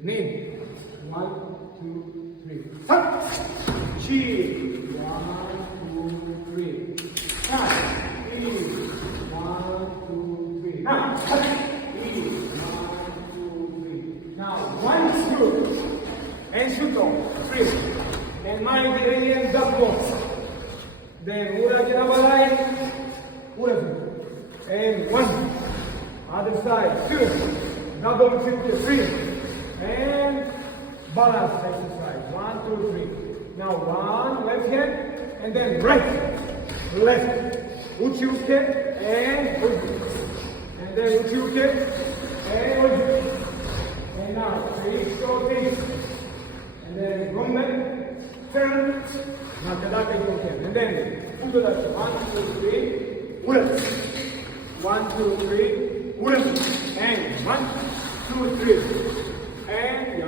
Knee. 1, 2, 3. Up. Chi. 1, 2, 3. Now. 1, 2, 3. Now. 1, 2, 3. Now 1 shoot. And shoot off. 3. And mind the alien duck box. Then Ura Jinabalai. Ura. And 1. Other side. 2. Double shoot. 3. And balance exercise. 1, 2, 3. Now 1 left hand and then right, left. Uchiuke and uji. And then uchiuke and uji. And now 3 short things. And then gombe, turn, nakadaka yoken. And then udodachi. 1, 2, 3. Ura. 1, 2, 3. Ura. And 1, 2, 3. And